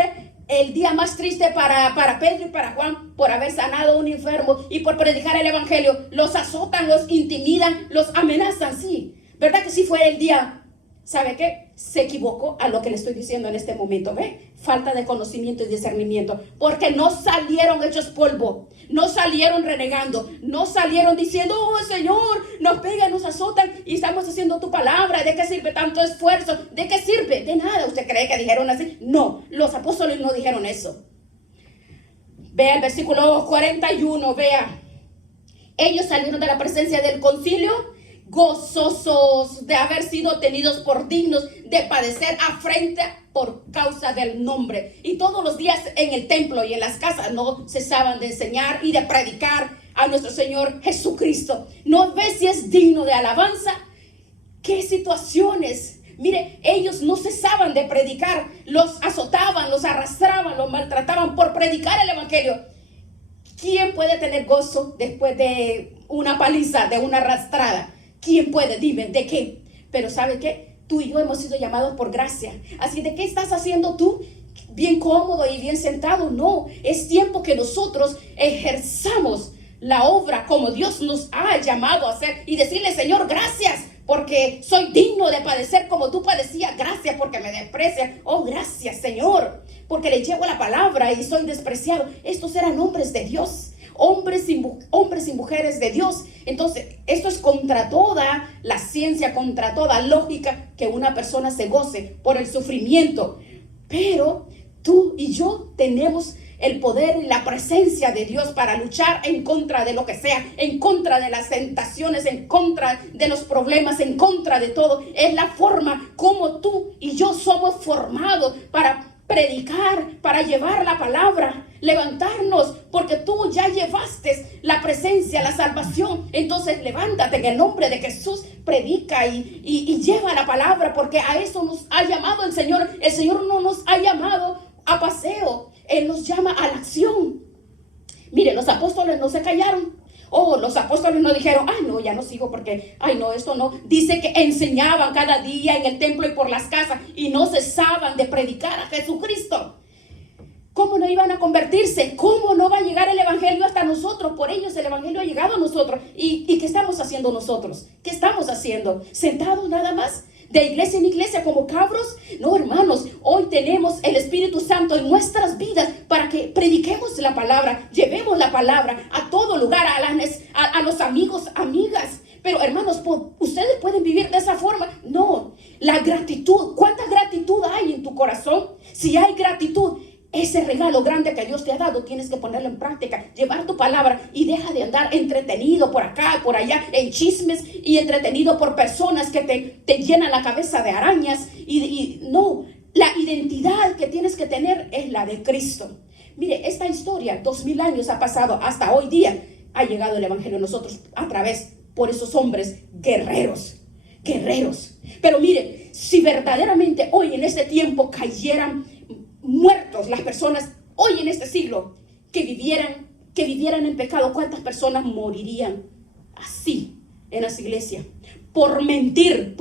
el día más triste para Pedro y para Juan, por haber sanado a un enfermo y por predicar el evangelio. Los azotan, los intimidan, los amenazan, sí. ¿Verdad que sí fue el día? ¿Sabe qué? Se equivocó a lo que le estoy diciendo en este momento. ¿Ve? Falta de conocimiento y discernimiento. Porque no salieron hechos polvo. No salieron renegando. No salieron diciendo, oh Señor, nos pegan, nos azotan y estamos haciendo tu palabra. ¿De qué sirve tanto esfuerzo? ¿De qué sirve? De nada. ¿Usted cree que dijeron así? No, los apóstoles no dijeron eso. Vea el versículo 41, vea. Ellos salieron de la presencia del concilio gozosos de haber sido tenidos por dignos de padecer afrenta por causa del nombre. Y todos los días en el templo y en las casas no cesaban de enseñar y de predicar a nuestro Señor Jesucristo. ¿No ves si es digno de alabanza? ¿Qué situaciones? Mire, ellos no cesaban de predicar, los azotaban, los arrastraban, los maltrataban por predicar el evangelio. ¿Quién puede tener gozo después de una paliza, de una arrastrada? ¿Quién puede? Dime, ¿de qué? Pero ¿sabe qué? Tú y yo hemos sido llamados por gracia. Así de, ¿qué estás haciendo tú? Bien cómodo y bien sentado. No, es tiempo que nosotros ejerzamos la obra como Dios nos ha llamado a hacer y decirle, Señor, gracias, porque soy digno de padecer como tú padecías. Gracias porque me desprecias. Oh, gracias, Señor. porque le llevo la palabra y soy despreciado. Estos eran hombres de Dios, hombres y mujeres de Dios. Entonces, esto es contra toda la ciencia, contra toda lógica que una persona se goce por el sufrimiento. Pero tú y yo tenemos el poder y la presencia de Dios para luchar en contra de lo que sea, en contra de las tentaciones, en contra de los problemas, en contra de todo. Es la forma como tú y yo somos formados para predicar, para llevar la palabra, levantarnos, porque tú ya llevaste la presencia, la salvación. Entonces levántate en el nombre de Jesús, predica y lleva la palabra, porque a eso nos ha llamado el Señor. El Señor no nos ha llamado a paseo, Él nos llama a la acción. Mire, los apóstoles no se callaron. Los apóstoles no dijeron, no, ya no sigo porque, no, esto no. Dice que enseñaban cada día en el templo y por las casas y no cesaban de predicar a Jesucristo. ¿Cómo no iban a convertirse? ¿Cómo no va a llegar el evangelio hasta nosotros? Por ellos el evangelio ha llegado a nosotros. ¿Y qué estamos haciendo nosotros? ¿Qué estamos haciendo? ¿Sentados nada más? ¿De iglesia en iglesia como cabros? No, hermanos, hoy tenemos el Espíritu Santo en nuestras vidas para que prediquemos la palabra, llevemos la palabra a todo lugar, a los amigos, amigas. Pero hermanos, ¿ustedes pueden vivir de esa forma? No, la gratitud, ¿cuánta gratitud hay en tu corazón? Si hay gratitud, ese regalo grande que Dios te ha dado, tienes que ponerlo en práctica, llevar tu palabra y deja de andar entretenido por acá, por allá, en chismes y entretenido por personas que te llenan la cabeza de arañas. No, la identidad que tienes que tener es la de Cristo. Mire, esta historia, 2000 años ha pasado, hasta hoy día ha llegado el evangelio a nosotros a través por esos hombres guerreros. Pero mire, si verdaderamente hoy en este tiempo cayeran muertos las personas hoy en este siglo que vivieran en pecado, ¿cuántas personas morirían así en las iglesias? Por mentir.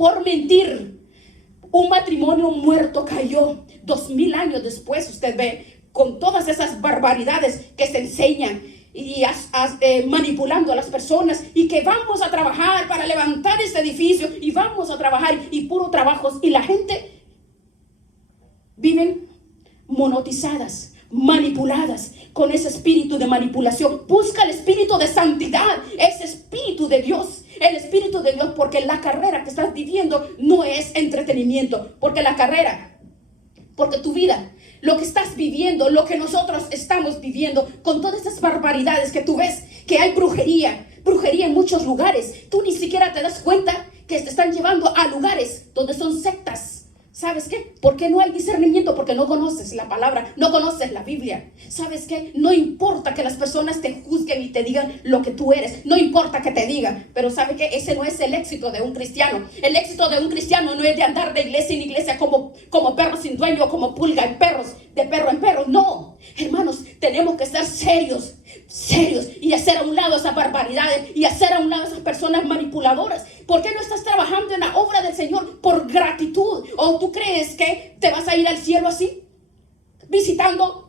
Un matrimonio muerto cayó 2000 años después. Usted ve con todas esas barbaridades que se enseñan y manipulando a las personas, y que vamos a trabajar para levantar este edificio y vamos a trabajar y puro trabajos, y la gente viven monotizadas, manipuladas con ese espíritu de manipulación. Busca el espíritu de santidad, ese espíritu de Dios, el espíritu de Dios, porque la carrera que estás viviendo no es entretenimiento, porque tu vida, lo que estás viviendo, lo que nosotros estamos viviendo, con todas esas barbaridades que tú ves, que hay brujería en muchos lugares, tú ni siquiera te das cuenta que te están llevando a lugares donde son sectas. ¿Sabes qué? ¿Por qué no hay discernimiento? Porque no conoces la palabra, no conoces la Biblia. ¿Sabes qué? No importa que las personas te juzguen y te digan lo que tú eres. No importa que te digan. Pero ¿sabe qué? Ese no es el éxito de un cristiano. El éxito de un cristiano no es de andar de iglesia en iglesia como perro sin dueño, como pulga en perros, de perro en perro. No, hermanos, tenemos que ser serios y hacer a un lado esas barbaridades y hacer a un lado esas personas manipuladoras. ¿Por qué no estás trabajando en la obra del Señor por gratitud? ¿O tú crees que te vas a ir al cielo así? Visitando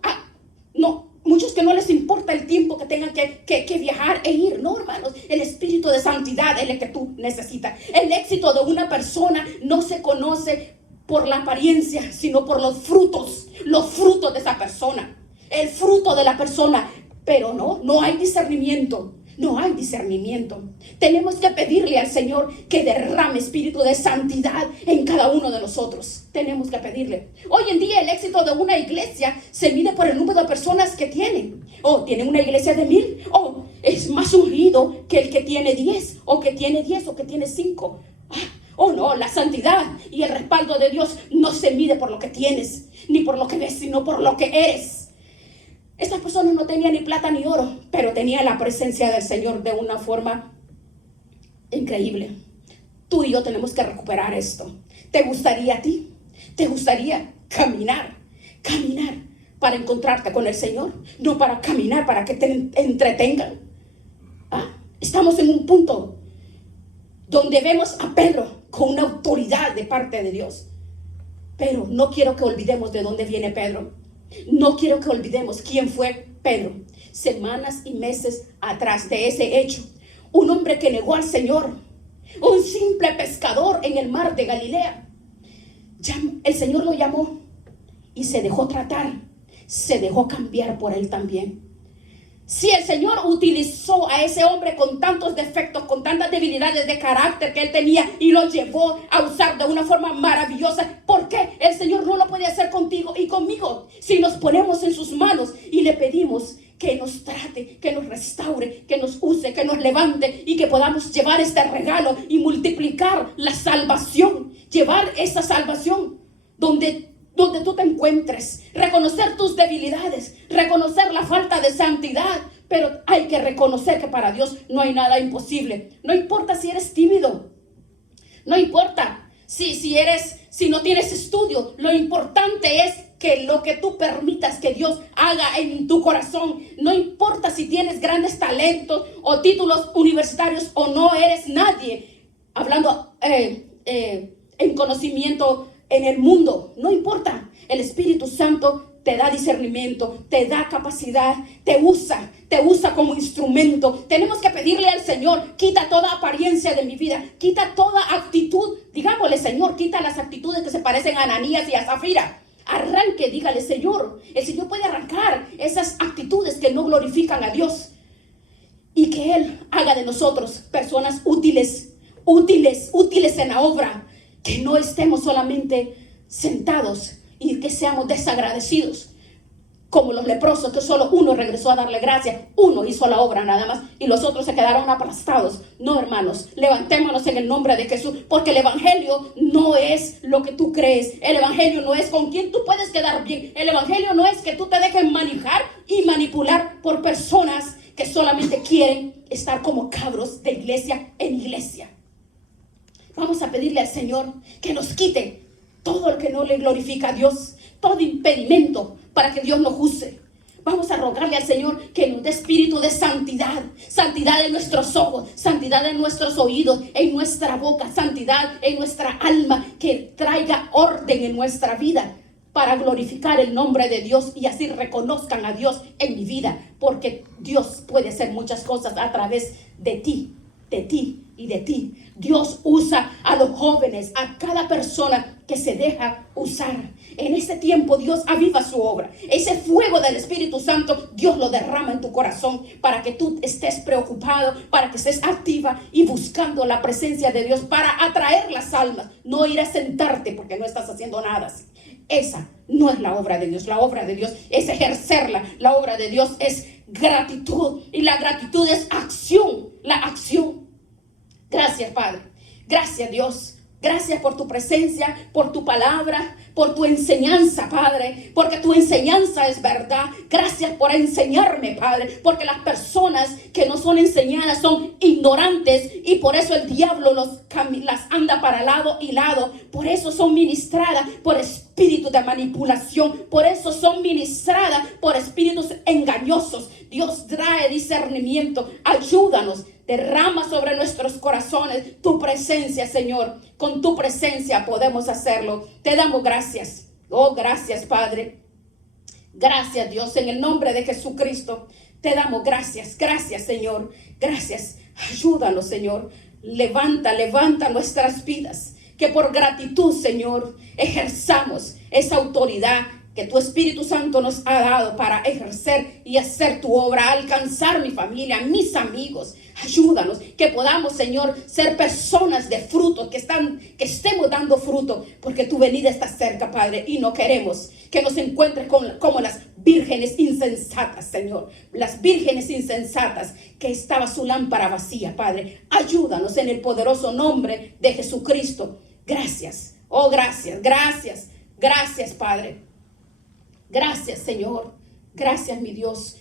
no, muchos que no les importa el tiempo que tengan que viajar e ir. No, hermanos, el espíritu de santidad es el que tú necesitas. El éxito de una persona no se conoce por la apariencia, sino por los frutos de esa persona. El fruto de la persona. Pero no hay discernimiento. No hay discernimiento. Tenemos que pedirle al Señor que derrame espíritu de santidad en cada uno de nosotros. Tenemos que pedirle. Hoy en día el éxito de una iglesia se mide por el número de personas que tienen. Tienen una iglesia de 1000. Es más ungido que el que tiene 10. O que tiene 10 o que tiene 5. No, la santidad y el respaldo de Dios no se mide por lo que tienes, ni por lo que ves, sino por lo que eres. Estas personas no tenían ni plata ni oro, pero tenían la presencia del Señor de una forma increíble. Tú y yo tenemos que recuperar esto. ¿Te gustaría a ti? ¿Te gustaría caminar para encontrarte con el Señor? No para caminar para que te entretengan. Estamos en un punto donde vemos a Pedro con una autoridad de parte de Dios. Pero no quiero que olvidemos de dónde viene Pedro. No quiero que olvidemos quién fue Pedro. Semanas y meses atrás de ese hecho, un hombre que negó al Señor, un simple pescador en el mar de Galilea, el Señor lo llamó y se dejó tratar se dejó cambiar por Él también. Si el Señor utilizó a ese hombre con tantos defectos, con tantas debilidades de carácter que él tenía y lo llevó a usar de una forma maravillosa, ¿por qué el Señor no lo puede hacer contigo y conmigo? Si nos ponemos en sus manos y le pedimos que nos trate, que nos restaure, que nos use, que nos levante y que podamos llevar este regalo y multiplicar la salvación, llevar esa salvación donde tú te encuentres, reconocer tus debilidades, reconocer la falta de santidad, pero hay que reconocer que para Dios no hay nada imposible. No importa si eres tímido, no importa si no tienes estudio, lo importante es que lo que tú permitas que Dios haga en tu corazón, no importa si tienes grandes talentos o títulos universitarios o no eres nadie, hablando en conocimiento en el mundo, no importa. El Espíritu Santo te da discernimiento, te da capacidad, te usa como instrumento. Tenemos que pedirle al Señor, quita toda apariencia de mi vida, quita toda actitud. Digámosle, Señor, quita las actitudes que se parecen a Ananías y a Zafira. Arranque, dígale, Señor. El Señor puede arrancar esas actitudes que no glorifican a Dios y que Él haga de nosotros personas útiles en la obra. Que no estemos solamente sentados y que seamos desagradecidos como los leprosos, que solo uno regresó a darle gracias, uno hizo la obra nada más y los otros se quedaron aplastados. No, hermanos, levantémonos en el nombre de Jesús, porque el evangelio no es lo que tú crees. El evangelio no es con quien tú puedes quedar bien. El evangelio no es que tú te dejes manejar y manipular por personas que solamente quieren estar como cabros de iglesia en iglesia. Vamos a pedirle al Señor que nos quite todo lo que no le glorifica a Dios, todo impedimento para que Dios nos use. Vamos a rogarle al Señor que nos dé espíritu de santidad, santidad en nuestros ojos, santidad en nuestros oídos, en nuestra boca, santidad en nuestra alma, que traiga orden en nuestra vida para glorificar el nombre de Dios y así reconozcan a Dios en mi vida, porque Dios puede hacer muchas cosas a través de ti y de ti. Dios usa a los jóvenes, a cada persona que se deja usar. En este tiempo Dios aviva su obra. Ese fuego del Espíritu Santo Dios lo derrama en tu corazón para que tú estés preocupado, para que estés activa y buscando la presencia de Dios para atraer las almas, no ir a sentarte porque no estás haciendo nada así. Esa no es la obra de Dios. La obra de Dios es ejercerla. La obra de Dios es gratitud. Y la gratitud es acción. La acción. Gracias, Padre. Gracias, Dios. Gracias por tu presencia, por tu palabra, por tu enseñanza, Padre, porque tu enseñanza es verdad. Gracias por enseñarme, Padre, porque las personas que no son enseñadas son ignorantes y por eso el diablo las anda para lado y lado. Por eso son ministradas por espíritus de manipulación, por eso son ministradas por espíritus engañosos. Dios trae discernimiento, ayúdanos. Derrama sobre nuestros corazones tu presencia, Señor. Con tu presencia podemos hacerlo. Te damos gracias. Oh, gracias, Padre. Gracias, Dios. En el nombre de Jesucristo, te damos gracias. Gracias, Señor. Gracias. Ayúdanos, Señor. Levanta nuestras vidas. Que por gratitud, Señor, ejerzamos esa autoridad que tu Espíritu Santo nos ha dado para ejercer y hacer tu obra, alcanzar mi familia, mis amigos. Ayúdanos, que podamos, Señor, ser personas de fruto, que estemos dando fruto, porque tu venida está cerca, Padre, y no queremos que nos encuentres como las vírgenes insensatas, Señor. Las vírgenes insensatas que estaba su lámpara vacía, Padre. Ayúdanos en el poderoso nombre de Jesucristo. Gracias, oh gracias, gracias, gracias, Padre. Gracias, Señor. Gracias, mi Dios.